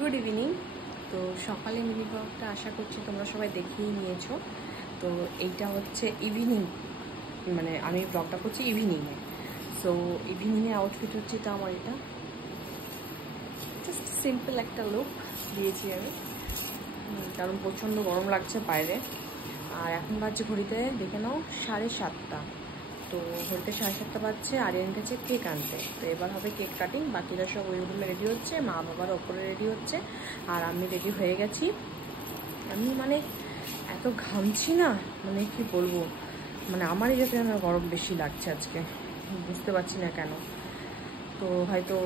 Good evening. তো সকালে mini ব্লগটা আশা করছি তোমরা সবাই দেখেই নিয়েছো। তো এইটা হচ্ছে ইভিনিং, মানে আমি ব্লগটা করছি ইভিনিংয়ে। সো ইভিনিংয়ে আউটফিট হচ্ছে এটা আমার, এটা জাস্ট সিম্পল একটা লুক দিয়েছি আমি, কারণ প্রচণ্ড গরম লাগছে বাইরে। আর এখন বাজছে ঘড়িতে দেখে নাও 7:30। তো ঘড়িতে 7:30 বাজছে। আরিয়ান গেছে কেক আনতে, তো এবার হবে কেক কাটিং। বাকিরা সব ওই রুমে রেডি হচ্ছে, মা বাবার ওপরে রেডি হচ্ছে, আর আমি রেডি হয়ে গেছি। আমি মানে এত ঘামছি না, মানে কি বলবো, মানে আমারই যাতে আমার গরম বেশি লাগছে আজকে, বুঝতে পারছি না কেন। তো হয়তো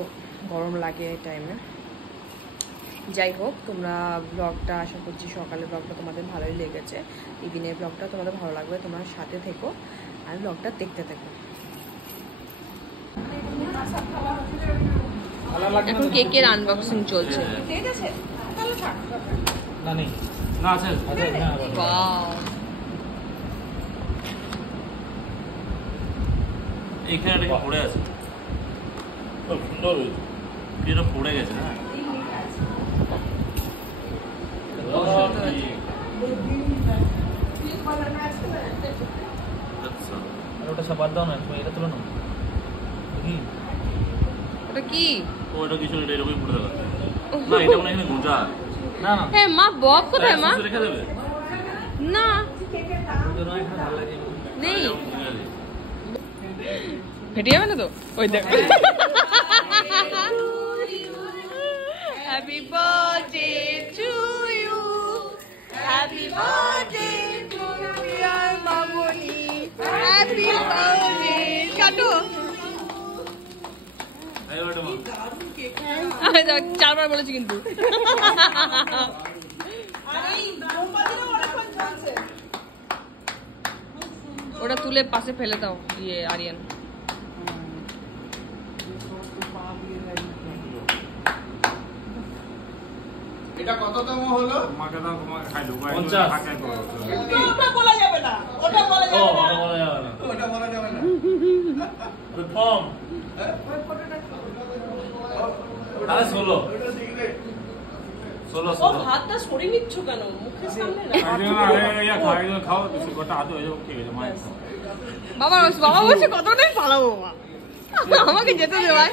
গরম লাগে এই টাইমে। যাই হোক, তোমরা ব্লগটা আশা করছি সকালের ব্লগটা তোমাদের ভালোই লেগেছে। ইভিনিংয়ের ব্লগটা তোমাদের ভালো লাগবে, তোমরা সাথে থেকো আর ব্লগটা দেখতে থেকো। এখন কেকের আনবক্সিং চলছে। এইখানে পড়ে আছে, খুব সুন্দর হয়েছে। এটা পড়ে গেছে না, ওটা সব বাদ দাও না, তুমি এটা তুলো না। ওটা কি? ওটা কিছু এটা এরকমই পড়ে গেছে না, এটা মনে হয় এখানে গুঁজা। না না হ্যাঁ মা, বক কোথায় মা? রেখে দেবে না ভালো লাগে নেই, ফেটে যাবে না তো? ওই দেখ, happy birthday to you, happy birthday to ইয়ার মামনি, হ্যাপি বার্থডে। কাটো, আমি 4বার বলেছি কিন্তু। ওটা তুলে পাশে ফেলে দাও, ইয়ে আরিয়ান। এটা কততম হলো? মাকে দাও, তোমাকে খাই দেবো। 50। ওটা বলা যাবে না, ওটা বলা যাবে না, ওটা বলা যাবে না। ফর্ম তাহলে 16 ও ভাতটা সরিয়ে নিচ্ছ কেন মুখের সামনে না? খাও, গোটা হাতে হয়ে যাবো। ঠিক আছে, মায়ের বাবা বাবা বলছে কতটাই পালাবো মা, আমাকে যেতে দে ভাই।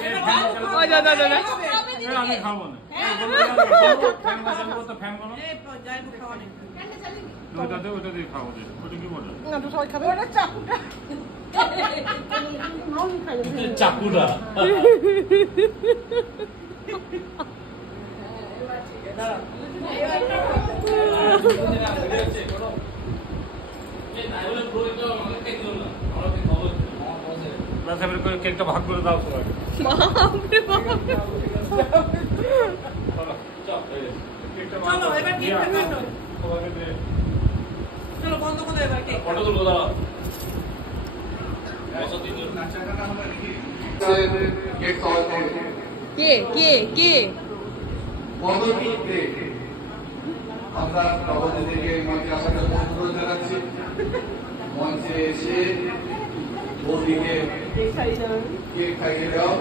ওই যা যা যা। আমি খাবো না, ফ্যান করো, ওটা দিয়ে খাবো। ওটা কি বলে? না তো সবাই খাবে। ওটা চাকুটা, চাকুটা কেকটা ভাগ করে দাও সবাই। চলো এবার কেক কাটো, চলো বন্ধ করে এবার কেক ফটো তুলবো, দাঁড়াও। কে কে কে? আমরা সবাই থেকে মঞ্চে আসার অনুরোধ জানাচ্ছি। মঞ্চে এসে বৌদিকে কেক খাইয়ে দাও।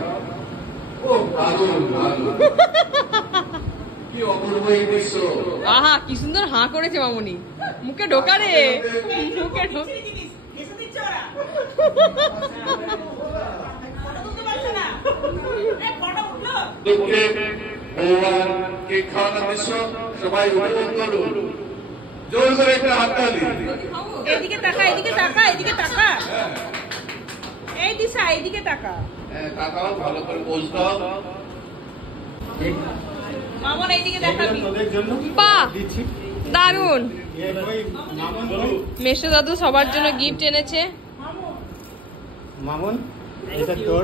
ও দারুণ দারুণ, কি অপূর্ব এই দৃশ্য। আহা, কি সুন্দর হাঁ করেছে মামনি, মুখে ঢোকা রে, মুখে ঢোকা। এসে দিচ্ছে ওরা ফটো তুলতে পারছে না, এই ফটো উঠলো। দুঃখে বৌমার কেক খাওয়ানোর দৃশ্য সবাই উপভোগ করুন। জোর করে একটা হাততালি। এদিকে তাকা, এদিকে তাকা, এদিকে তাকা, এই দিশা এদিকে তাকা। তাকাও, ভালো করে পোজ দাও। মামন এইদিকে দেখাবি। বাহ, দারুন। মেশো দাদু সবার জন্য গিফট এনেছে। মামুন এটা তোর।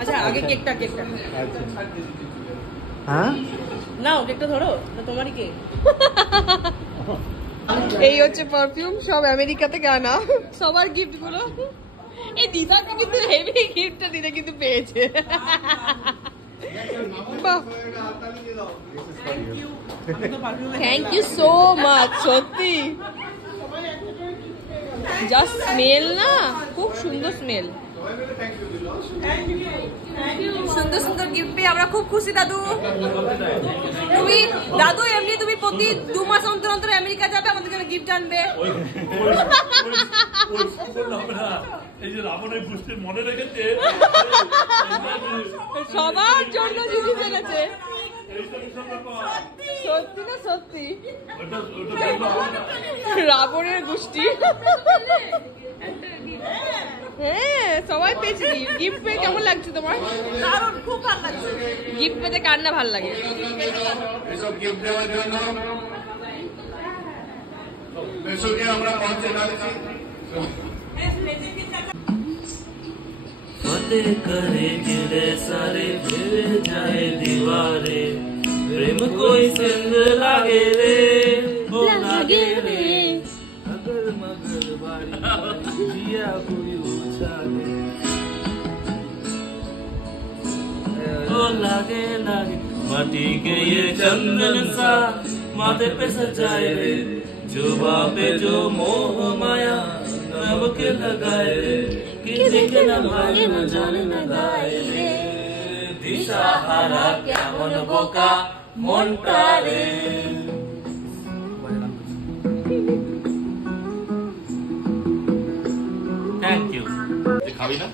আচ্ছা আগে কেকটা কেকটা হ্যাঁ নাও, কেকটা ধরো, তোমারই কেক। এই হচ্ছে পারফিউম, সব আমেরিকা থেকে আনা, সবার গিফট গুলো। এই দিদাকে কিন্তু হেভি গিফটটা দিতে কিন্তু পেয়েছে। থ্যাংক ইউ সো মাচ, সত্যি জাস্ট স্মেল না, খুব সুন্দর স্মেল। সুন্দর সুন্দর গিফট পেয়ে আমরা খুব খুশি দাদু। তুমি দাদু এমনি তুমি প্রতি 2 মাস অন্তর অন্তর আমেরিকা যাবে, আমাদের জন্য গিফট আনবে। এই যে রাবণের গোষ্ঠীর মনে রেখেছে সবার জন্য জিনিস এনেছে। সত্যি না সত্যি রাবণের গোষ্ঠী। হ্যাঁ সবাই পেয়েছি গিফট পেয়ে। কেমন লাগছে তোমার? দারুণ, খুব ভালো লাগছে। গিফট পেতে কার না ভালো লাগে? এসব গিফট দেওয়ার জন্য মেসোকে আমরা মঞ্চে ডাকছি। फतेह करे गिरे सारे गिर जाए दीवारे प्रेम कोई संग लागे रे ओ लागे रे अगर मगर बारी जिया कोई उछाले ओ लागे लागे माटी के ये चंदन सा माथे पे सजाए रे जुबा पे जो मोह माया नभ के लगाए रे किसी के न भाई न जाने न गाए रे दिशा हारा क्या मन बोका मोंटा रे। Thank you. खाबी ना?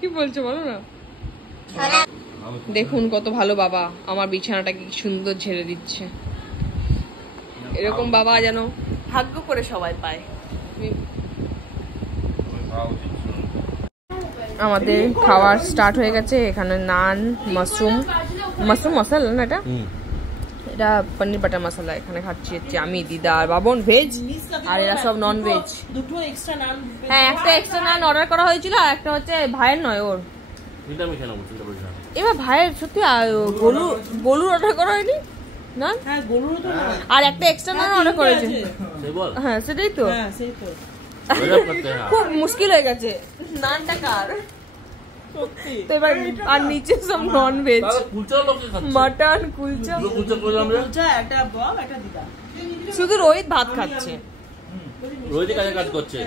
কি বলছো বলো না? দেখুন কত ভালো বাবা, আমার বিছানাটাকে কি সুন্দর ঝেড়ে দিচ্ছে। এরকম বাবা যেন ভাগ্য করে সবাই পায়। আমাদের খাবার স্টার্ট হয়ে গেছে। এখানে নান, মাশরুম মশলা না, এটা পনির বাটার মশলা এখানে খাচ্ছি। হচ্ছে আমি, দিদা আর বাবন ভেজ, আর এরা সব নন ভেজ। দুটো এক্সট্রা নান। হ্যাঁ একটা এক্সট্রা নান অর্ডার করা হয়েছিল, আর একটা হচ্ছে ভাইয়ের নয় ওর। এবার ভাইয়ের সত্যি গোলুর অর্ডার করা হয়নি না? হ্যাঁ গোলুরও তো না। আর একটা এক্সট্রা নান অর্ডার করেছে। হ্যাঁ সেটাই তো। হ্যাঁ সেই তো। খুব মুশকিল হয়ে গেছে নানটা কার। তো এবার আর নিচে সব non veg, mutton, kulcha. Kulcha একটা বল, একটা দিদা। শুধু রোহিত ভাত খাচ্ছে। রোহিত কাজে কাজ করছে।